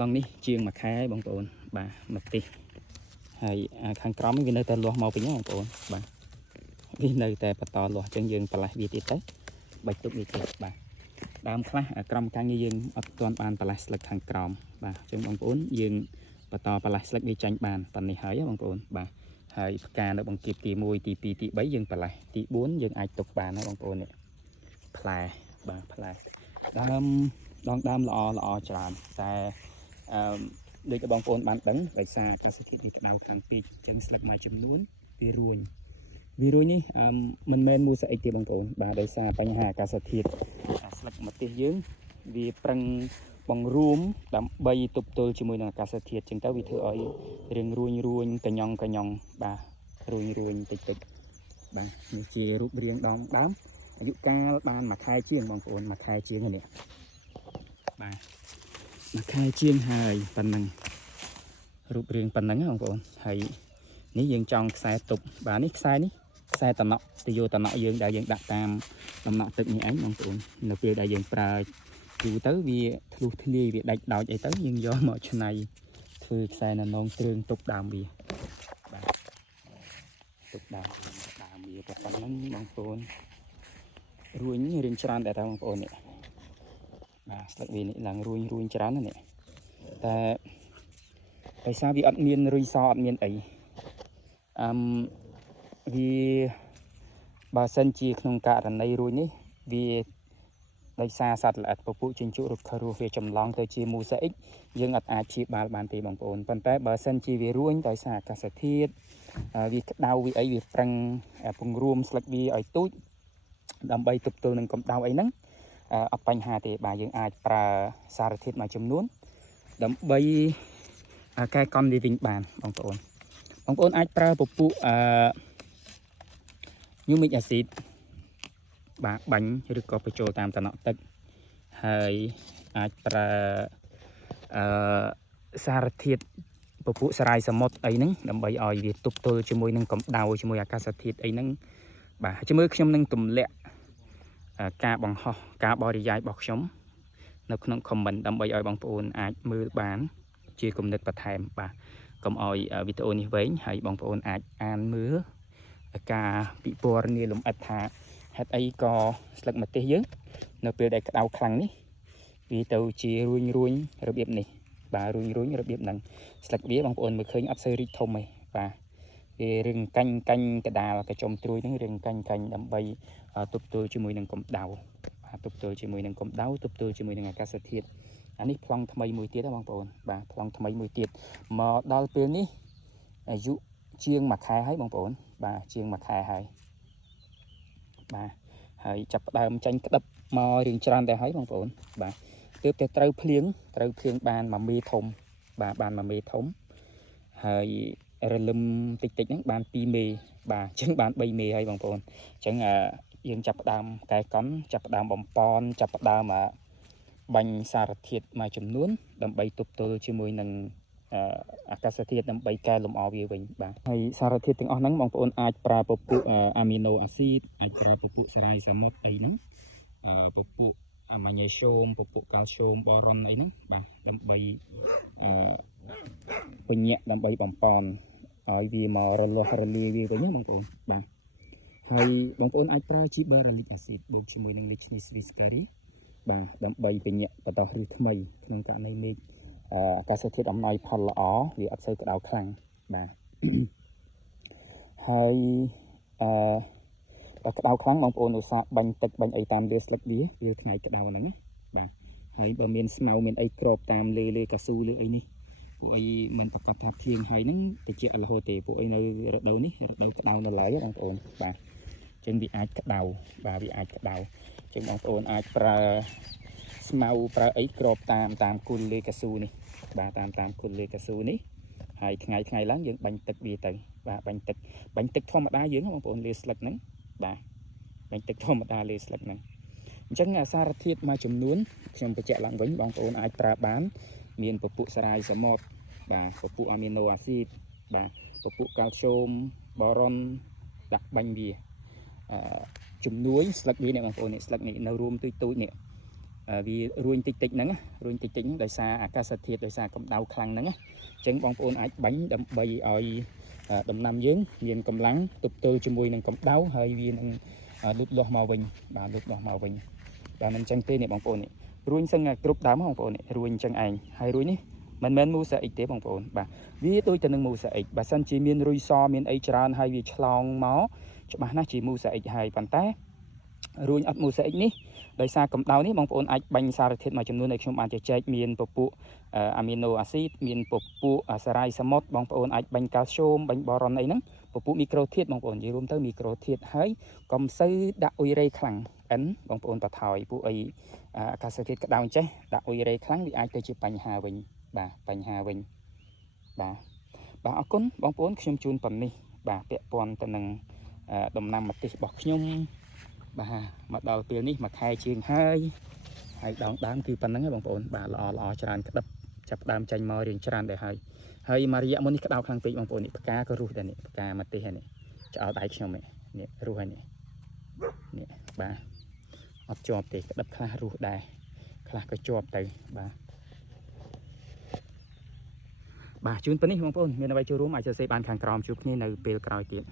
ឡងនេះជាងមួយខែបងប្អូនបាទមកទីហើយខាងក្រោមវានៅតែលាស់មកវិញបងប្អូនបាទវានៅតែបន្តលាស់អញ្ចឹងយើងប្រឡាស់វាទៀតទៅបាច់ទុកវាទៀតបាទដើមខ្លះក្រុមការងារយើងអត់ទាន់បានប្រឡាស់ស្លឹកខាងក្រោមបាទអញ្ចឹងបងប្អូនយើងបន្តប្រឡាស់ស្លឹកវាចាញ់បានប៉ុណ្នេះហើយបងប្អូនបាទហើយផ្កានៅបង្គាបទី1ទី2ទី3យើងប្រឡាស់ទី4យើងអាចទុកបានណាបងប្អូននេះផ្លែបាទផ្លែដើមដើមល្អច្រើនតែដូចបងប្អូនបានដឹងដោយសារអាកាសធាតុវាក្តៅខ្លាំងពេកអញ្ចឹងស្លឹកមួយចំនួនវារួញនេះមិនមែនមួយស្អីទេបងប្អូនបាទដោយសារបញ្ហាអាកាសធាតុស្លឹកម្ទេសយើងវាប្រឹងបង្រួមដើម្បីទប់ទល់ជាមួយនឹងអាកាសធាតុអញ្ចឹងទៅវាធ្វើឲ្យរៀងរួញកញ្ញង់បាទរួញតិចបាទនេះជារូបរាងដើមអាយុកាលបានមួយខែជាងបងប្អូនមួយខែជាងនេះបាទមួយខែជាងហើយប៉ុណ្ណឹងរូបរាងប៉ុណ្ណឹងបងប្អូនហើយនេះយើងចង់ខ្សែទប់បាទនេះខ្សែតំណក់ទៅយកតំណក់យើងដែលយើងដាក់តាមតំណក់ទឹកនេះឯងបងប្អូននៅពេលដែលយើងប្រើយូរទៅវាធ្លុះធ្លាយវាដាច់ដោចអីទៅយើងយកមកច្នៃធ្វើខ្សែណនងគ្រឿងទប់ដើមវាបាទទប់ដើមវាប៉ុណ្ណឹងបងប្អូនរួញរៀងច្រើនតែបងប្អូននេះបាទស្លឹកវានេះឡើងរួញច្រើនណាស់នេះតែដោយសារវាអត់មានរុយសអត់មានអីវាបើសិនជាក្នុងករណីរួញនេះវាដោយសារសត្វល្អិតពពួកជញ្ជក់រុក្ខរស់វាចម្លងទៅជាមូសអ៊ិចយើងអត់អាចព្យាបាលបានទេបងប្អូនប៉ុន្តែបើសិនជាវារួញដោយសារអាកាសធាតុវាក្តៅវាអីវាប្រឹងពង្រួមស្លឹកវាឲ្យទូចដើម្បីទប់ទល់នឹងកម្ដៅអីហ្នឹងអត់បញ្ហាទេបាទយើងអាចប្រើសារធាតុមួយចំនួនដើម្បីកែកន់វាវិញបានបងប្អូនអាចប្រើពពួកHumic acid បាទបាញ់ឬក៏បញ្ចូលតាមតំណក់ទឹកហើយអាចប្រើសារធាតុពពួកសារាយសមុទ្រអីហ្នឹងដើម្បីឲ្យវាទប់ទល់ជាមួយនឹងកម្ដៅជាមួយអាកាសធាតុអីហ្នឹងបាទជាមួយខ្ញុំនឹងទម្លាក់ការបង្ហោះការបរិយាយរបស់ខ្ញុំនៅក្នុង comment ដើម្បីឲ្យបងប្អូនអាចមើលបានជាគំនិតបន្ថែមបាទកុំឲ្យវីដេអូនេះវែងហើយបងប្អូនអាចអានមើលការពិពណ៌នាលម្អិតថាហេតុអីក៏ស្លឹកម្ទេសយើងនៅពេលដែលក្តៅខ្លាំងនេះវាទៅជារួញរបៀបនេះបាទរួញរបៀបហ្នឹងស្លឹកវាបងប្អូនមើលឃើញអត់សូវរីកធំទេបាទវារឹងកាញ់កដាលកញ្ចុំត្រួយហ្នឹងរឹងកាញ់ដើម្បីទប់ទល់ជាមួយនឹងកម្ដៅបាទទប់ទល់ជាមួយនឹងកម្ដៅទប់ទល់ជាមួយនឹងអាកាសធាតុអានេះប្លង់ថ្មីមួយទៀតណាបងប្អូនបាទប្លង់ថ្មីមួយទៀតមកដល់ពេលនេះអាយុជាង1ខែហើយបងប្អូនបាទជាង1ខែហើយបាទហើយចាប់ផ្ដើមចាញ់ក្តឹបមករៀងច្រើនដែរហើយបងប្អូនបាទទើបតែត្រូវភ្លៀងបាន1មេធំបាទបាន1មេធំហើយរលឹមតិចហ្នឹងបាន2មេបាទអញ្ចឹងបាន3មេហើយបងប្អូនអញ្ចឹងយើងចាប់ផ្ដើមកែកន់ចាប់ផ្ដើមបំពន់ចាប់ផ្ដើមបាញ់សារធាតុមួយចំនួនដើម្បីទប់ទល់ជាមួយនឹងអាកាសធាតុដើម្បីកែលម្អវាវិញបាទហើយសារធាតុទាំងអស់ហ្នឹងបងប្អូនអាចប្រើពពួកអាមីណូអាស៊ីតអាចប្រើពពួកសារាយសមុទ្រអីហ្នឹងពពួកម៉ាញ៉េស្យូមពពួកកាល់ស្យូមបូរ៉ុនអីហ្នឹងបាទដើម្បីបញ្ញាក់ដើម្បីបំពន់ឲ្យវាមករលាស់រលាយវាវិញណាបងប្អូនបាទហើយបងប្អូនអាចប្រើ gibberellic acid បូកជាមួយនឹង Lichnis viscaria បាទដើម្បីបញ្ញាក់បន្តឫសថ្មីក្នុងករណីមេឃអាកាសធាតុអំណោយផលល្អវាអត់សូវក្តៅខ្លាំងបាទហើយបើក្តៅខ្លាំងបងប្អូនឧស្សាហ៍បាញ់ទឹកបាញ់អីតាមលើស្លឹកវាថ្ងៃក្តៅហ្នឹងណាបាទហើយបើមានស្មៅមានអីក្របតាមលើកៅស៊ូលើអីនេះពួកអីមិនប្រកាសថាភ្លៀងហើយហ្នឹងតិចរហូតទេពួកអីនៅរដូវនេះរដូវក្តៅនៅឡើយបងប្អូនបាទអញ្ចឹងវាអាចក្តៅបាទវាអាចក្តៅអញ្ចឹងបងប្អូនអាចប្រើស្មៅប្រើអីក្របតាមគុលលេកៅស៊ូនេះបាទតាមគុលលេកៅស៊ូនេះហើយថ្ងៃឡើងយើងបាញ់ទឹកវាទៅបាទបាញ់ទឹកធម្មតាយើងបងប្អូនលើស្លឹកហ្នឹងបាទបាញ់ទឹកធម្មតាលើស្លឹកហ្នឹងអញ្ចឹងសារធាតុមួយចំនួនខ្ញុំបញ្ជាក់ឡើងវិញបងប្អូនអាចប្រើបានមានពពួកសារាយសមុទ្របាទពពួកអាមីណូអាស៊ីតបាទពពួកកាល់ស្យូមបូរ៉ុនដាក់បាញ់វាជំនួយស្លឹកវានេះបងប្អូននេះស្លឹកនេះនៅរួមទូចនេះ vì ruồi tịch tịch nắng ruồi tịch tịch đời xa à ca sát thiệt đời xa cầm đau khăn nắng chẳng bong ôn ái bánh đậm bay oi đầm nam dướng viên cầm lắng tục tư cho mùi nâng cầm đau hơi viên lụt lọt màu vinh bà lụt lọt màu vinh bà mình chẳng tên này bong ôn này ruồi xanh group đám bong ôn này ruồi chẳng ảnh hay ruồi ní mình mua sợi tế bong ôn bà vì tôi từng mua sợi bà săn chỉ miên ruồi so miên ấy tràn hay vì chlong máu cho bà nó chỉ mua sợi hay bàn tay ruồi ắt mua sợi ní đời xa cầm đau ní bong ôn ái bánh xa thiệt mà chấm nuôi này không bàn chạy miên bột phụ amino acid miên bột phụ sarai samot bong ôn ái bánh calcium bánh boron ấy nắng bột phụ micro thiết bong ôn chỉ rôm tới micro thiết hơi cầm xây đã uy rây khẳng ấn bong ôn bạc thỏi phụ ấy ca sơ thiết đau chết đã uy rây khẳng vì ai tới chỉ bánh hà vinh bà bánh hà vinh bà ở cún bong ôn không chun phẩm ní bà bẹ pon tận nằng đầm nam mặt tì bọc nhung bà mặt đầu tiên ní mặt hai chiên hai đón đámคือ ប៉ុណ្ណឹង បងប្អូន បាទ ល្អ ច្រើន ក្តឹប ចាប់ដើមចាញ់មករៀងច្រើនដែរហើយ ហើយ មករយៈមុននេះ ក្តៅខ្លាំងពេក បងប្អូន នេះ ផ្កា ក៏ រុះ ដែរ នេះ ផ្កា មក ទេស នេះ ឆ្អោតដៃ ខ្ញុំ នេះ រុះ ហើយ នេះ នេះ បាទ អត់ ជាប់ ទេ ក្តឹប ខ្លះ រុះ ដែរ ខ្លះ ក៏ ជាប់ ទៅ បាទ បាទ ជូន ប៉ុណ្នេះ បងប្អូន មាន អ្វី ចូលរួម អាច សរសេរ បាន ខាង ក្រោម ជួប គ្នា នៅ ពេល ក្រោយ ទៀត